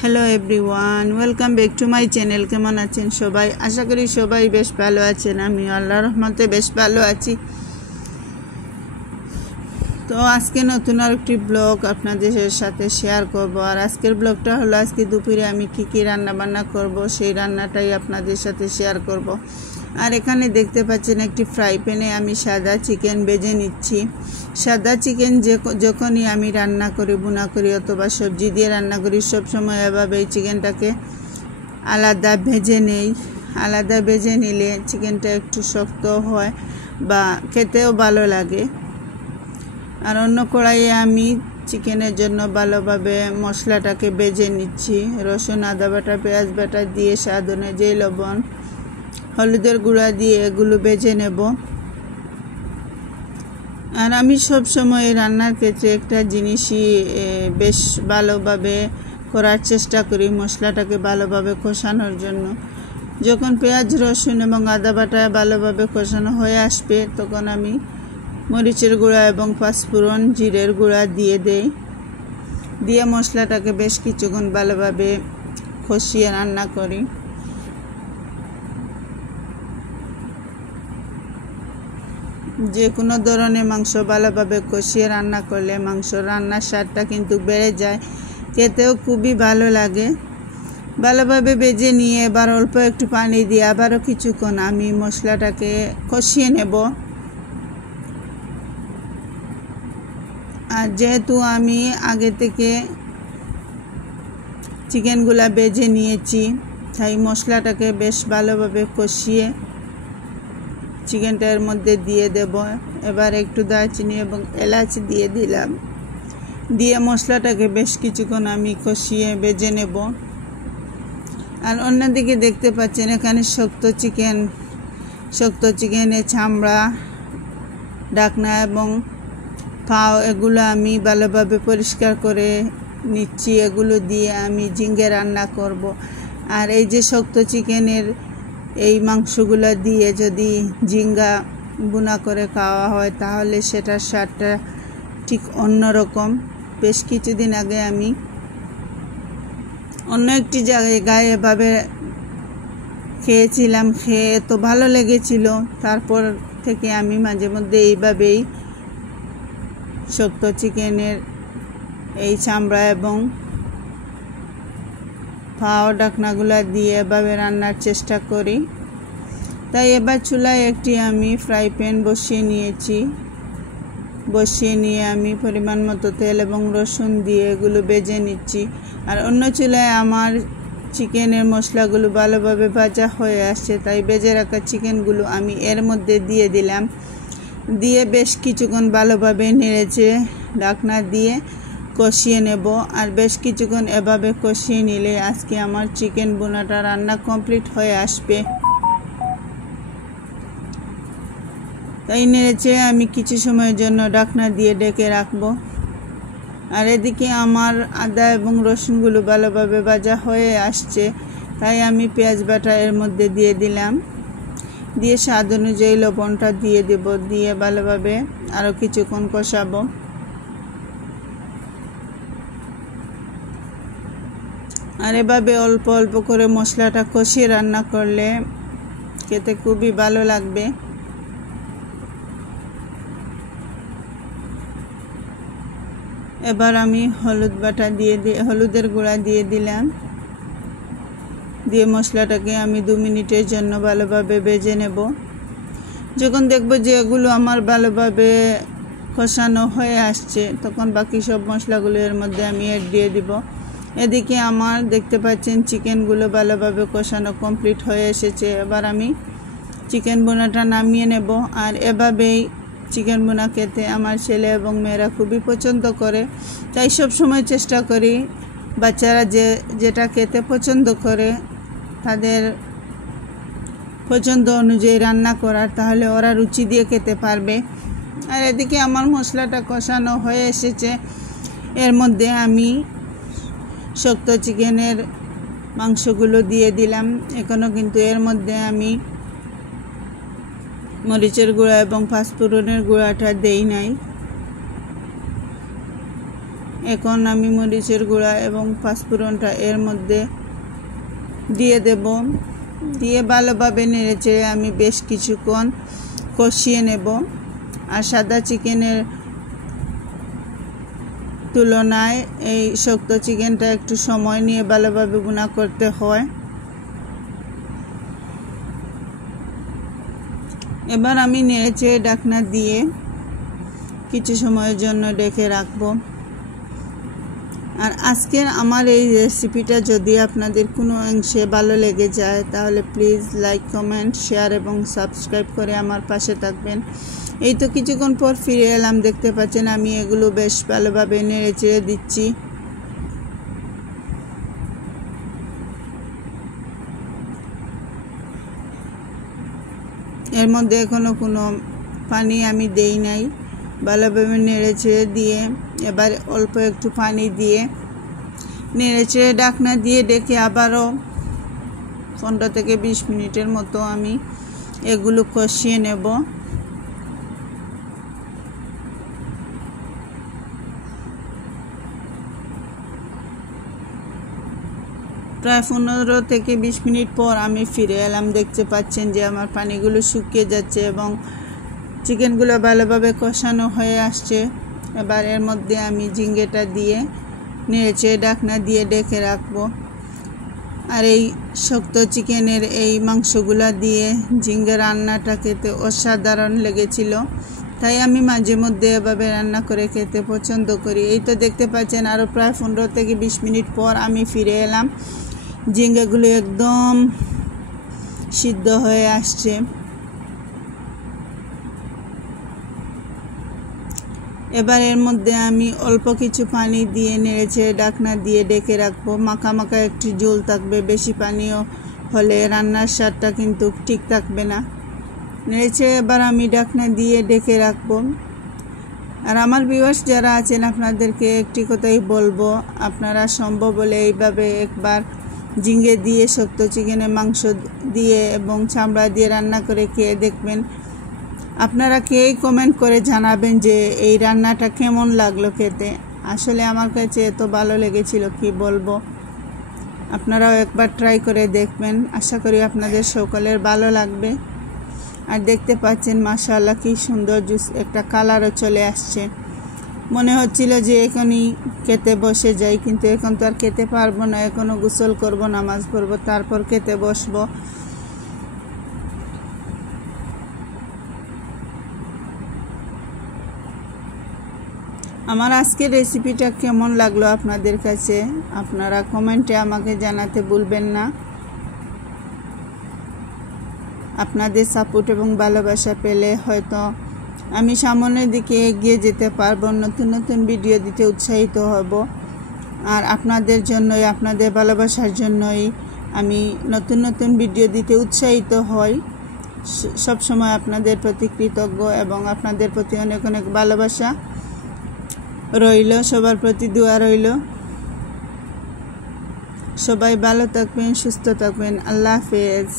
Hello everyone, welcome back to my channel. কেমন আছেন সবাই? আশা করি সবাই বেশ ভালো আছেন। আমি আল্লাহর রহমতে বেশ ভালো আছি। তো আজকে নতুন আরেকটি ব্লগ আপনাদের সাথে শেয়ার করব। আর আজকের ব্লগটা হলো আজকে দুপুরে আমি কি রান্না বান্না করব, সেই রান্নাটাই আপনাদের সাথে শেয়ার করব। আর এখানে দেখতে পাচ্ছেন একটি ফ্রাই প্যানে আমি সাদা চিকেন ভেজে নিচ্ছি। সাদা চিকেন যখনই আমি রান্না করি, বুনা করি অথবা সবজি দিয়ে রান্না করি, সবসময় এভাবে চিকেনটাকে আলাদা ভেজে নেই। আলাদা ভেজে নিলে চিকেনটা একটু শক্ত হয় বা খেতেও ভালো লাগে। আর অন্য কড়াইয়ে আমি চিকেনের জন্য ভালোভাবে মশলাটাকে ভেজে নিচ্ছি। রসুন, আদা বাটা, পেঁয়াজ বাটা দিয়ে স্বাদ অনুযায়ী লবণ, হলুদের গুঁড়া দিয়ে এগুলো ভেজে নেব। আর আমি সব সময় রান্নার ক্ষেত্রে একটা জিনিসই বেশ ভালোভাবে করার চেষ্টা করি, মশলাটাকে ভালোভাবে কষানোর জন্য। যখন পেঁয়াজ, রসুন এবং আদা বাটা ভালোভাবে কষানো হয়ে আসবে, তখন আমি মরিচের গুঁড়া এবং পাঁচফোড়ন, জিরের গুঁড়া দিয়ে দেই। দিয়ে মশলাটাকে বেশ কিছুক্ষণ ভালোভাবে কষিয়ে রান্না করি। যে কোনো ধরনের মাংস ভালোভাবে কষিয়ে রান্না করলে রান্নার স্বাদটা কিন্তু বেড়ে যায়, খেতেও খুবই ভালো লাগে। ভালোভাবে ভেজে নিয়ে এবার অল্প একটু পানি দিয়ে আবারও কিছুক্ষণ আমি মশলাটাকে কষিয়ে নেব। আর যেহেতু আমি আগে থেকে চিকেনগুলা ভেজে নিয়েছি, তাই মশলাটাকে বেশ ভালোভাবে কষিয়ে চিকেনটা এর মধ্যে দিয়ে দেব। এবার একটু দারচিনি এবং এলাচ দিয়ে দিলাম। দিয়ে মশলাটাকে বেশ কিছুক্ষণ আমি কষিয়ে ভেজে নেব। আর অন্যদিকে দেখতে পাচ্ছেন এখানে শক্ত চিকেনের চামড়া, ডাকনা এবং পাও, এগুলো আমি ভালোভাবে পরিষ্কার করে নিচ্ছি। এগুলো দিয়ে আমি ঝিঙ্গে রান্না করব। আর এই যে শক্ত চিকেনের এই মাংসগুলো দিয়ে যদি ঝিঙ্গা বুনা করে খাওয়া হয়, তাহলে সেটার স্বাদটা ঠিক অন্যরকম। বেশ কিছুদিন আগে আমি অন্য একটি জায়গায় এভাবে খেয়েছিলাম, খেয়ে তো ভালো লেগেছিল। তারপর থেকে আমি মাঝে মধ্যে এইভাবেই শক্ত চিকেনের এই চামড়া এবং পাও, ডাকনাগুলা দিয়ে এভাবে রান্নার চেষ্টা করি। তাই এবার চুলায় একটি আমি ফ্রাই প্যান বসিয়ে নিয়েছি। বসিয়ে নিয়ে আমি পরিমাণ মতো তেল এবং রসুন দিয়ে এগুলো ভেজে নিচ্ছি। আর অন্য চুলায় আমার চিকেনের মশলাগুলো ভালোভাবে ভাজা হয়ে আসছে, তাই ভেজে রাখা চিকেনগুলো আমি এর মধ্যে দিয়ে দিলাম। দিয়ে বেশ কিছুক্ষণ ভালোভাবে নেড়েছে ঢাকনা দিয়ে কষিয়ে নেব। আর বেশ কিছুক্ষণ এভাবে কষিয়ে নিলে আজকে আমার চিকেন বোনাটা রান্না কমপ্লিট হয়ে আসবে। তাই নেড়েছে আমি কিছু সময়ের জন্য ঢাকনা দিয়ে ঢেকে রাখবো। আর এদিকে আমার আদা এবং রসুনগুলো ভালোভাবে ভাজা হয়ে আসছে, তাই আমি পেঁয়াজ বাটা এর মধ্যে দিয়ে দিলাম। দিয়ে স্বাদ অনুযায়ী লবণটা দিয়ে দেব। দিয়ে ভালোভাবে আরও কিছুক্ষণ কষাবো। আর এভাবে অল্প অল্প করে মশলাটা কষিয়ে রান্না করলে খেতে খুবই ভালো লাগবে। এবার আমি হলুদের গুঁড়া দিয়ে দিলাম। দিয়ে মশলাটাকে আমি 2 মিনিটের জন্য ভালোভাবে ভেজে নেব। যখন দেখব যে এগুলো আমার ভালোভাবে কষানো হয়ে আসছে, তখন বাকি সব মশলাগুলো এর মধ্যে আমি অ্যাড দিয়ে দিব। এদিকে আমার দেখতে পাচ্ছেন চিকেনগুলো ভালোভাবে কষানো কমপ্লিট হয়ে এসেছে। এবার আমি চিকেন বোনাটা নামিয়ে নেব। আর এভাবেই চিকেন বোনা খেতে আমার ছেলে এবং মেয়েরা খুবই পছন্দ করে। তাই সব সময় চেষ্টা করি বাচ্চারা যেটা খেতে পছন্দ করে তাদের পছন্দ অনুযায়ী রান্না করার, তাহলে ওরা রুচি দিয়ে খেতে পারবে। আর এদিকে আমার মশলাটা কষানো হয়ে এসেছে। এর মধ্যে আমি শক্ত চিকেনের মাংসগুলো দিয়ে দিলাম। এখনও কিন্তু এর মধ্যে আমি মরিচের গুঁড়া এবং পাঁচফোড়নের গুঁড়াটা দেই নাই। এখন আমি মরিচের গুঁড়া এবং পাঁচফোড়নটা এর মধ্যে দিয়ে দেব। দিয়ে ভালোভাবে নেড়েচেড়ে আমি বেশ কিছুক্ষণ কষিয়ে নেব। আর সাদা চিকেনের তুলনায় এই শক্ত চিকেনটা একটু সময় নিয়ে ভালোভাবে ভুনা করতে হয়। এবার আমি নেড়েচেড়ে ঢাকনা দিয়ে কিছু সময়ের জন্য ঢেকে রাখবো। আর আজকের আমার এই রেসিপিটা যদি আপনাদের কোনো অংশে ভালো লেগে যায় তাহলে প্লিজ লাইক, কমেন্ট, শেয়ার এবং সাবস্ক্রাইব করে আমার পাশে থাকবেন। এই তো কিছুক্ষণ পর ফিরে এলাম, দেখতে পাচ্ছেন আমি এগুলো বেশ ভালোভাবে নেড়েচেড়ে দিচ্ছি। এর মধ্যে এখনো কোনো পানি আমি দেই নাই, ভালোভাবে নেড়েচেড়ে দিয়ে এবার অল্প একটু পানি দিয়ে নেড়েচেড়ে ঢাকনা দিয়ে ডেকে আবারও 15 থেকে 20 মিনিটের মতো আমি এগুলো কষিয়ে নেব। প্রায় 15 থেকে 20 মিনিট পর আমি ফিরে এলাম। দেখতে পাচ্ছেন যে আমার পানিগুলো শুকিয়ে যাচ্ছে এবং চিকেনগুলো ভালোভাবে কষানো হয়ে আসছে। এবার এর মধ্যে আমি ঝিঙ্গেটা দিয়ে নেড়েচেড়ে ঢাকনা দিয়ে ডেকে রাখবো। আর এই শক্ত চিকেনের এই মাংসগুলা দিয়ে ঝিঙ্গে রান্নাটা খেতে অসাধারণ লেগেছিল, তাই আমি মাঝে মধ্যে এভাবে রান্না করে খেতে পছন্দ করি। এই তো দেখতে পাচ্ছেন আরও প্রায় 15 থেকে 20 মিনিট পর আমি ফিরে এলাম। ঝিঙ্গাগুলো একদম সিদ্ধ হয়ে আসছে। এবার এর মধ্যে আমি অল্প কিছু পানি দিয়ে নেড়েচেড়ে ঢাকনা দিয়ে ডেকে রাখবো। মাখা মাখা একটু ঝোল থাকবে, বেশি পানিও হলে রান্নার স্বাদটা কিন্তু ঠিক থাকবে না। নেড়েচেড়ে এবার আমি ঢাকনা দিয়ে ডেকে রাখবো। আর আমার ভিউয়ার্স যারা আছেন আপনাদেরকে একটি কথাই বলবো, আপনারা সম্ভব হলে এইভাবে একবার ঝিঙ্গে দিয়ে শক্ত চিকেনের মাংস দিয়ে এবং চামড়া দিয়ে রান্না করে খেয়ে দেখবেন। আপনারা কেই কমেন্ট করে জানাবেন যে এই রান্নাটা কেমন লাগলো খেতে। আসলে আমার কাছে এত ভালো লেগেছিল কি বলবো। আপনারাও একবার ট্রাই করে দেখবেন, আশা করি আপনাদের সকলের ভালো লাগবে। আর দেখতে পাচ্ছেন মাশাআল্লাহ কি সুন্দর জুস একটা কালারও চলে আসছে। মনে হচ্ছিল যে এখনই খেতে বসে যাই, কিন্তু এখন তো আর খেতে পারবো না, এখনও গোসল করব, নামাজ পড়ব, তারপর খেতে বসবো। আমার আজকের রেসিপিটা কেমন লাগলো আপনাদের কাছে আপনারা কমেন্টে আমাকে জানাতে ভুলবেন না। আপনাদের সাপোর্ট এবং ভালোবাসা পেলে হয়তো আমি সামনের দিকে এগিয়ে যেতে পারবো, নতুন নতুন ভিডিও দিতে উৎসাহিত হব। আর আপনাদের জন্যই, আপনাদের ভালোবাসার জন্যই আমি নতুন নতুন ভিডিও দিতে উৎসাহিত হই। সবসময় আপনাদের প্রতি কৃতজ্ঞ এবং আপনাদের প্রতি অনেক অনেক ভালোবাসা রইল, সবার প্রতি দোয়া রইল। সবাই ভালো থাকবেন, সুস্থ থাকবেন। আল্লাহ হাফেজ।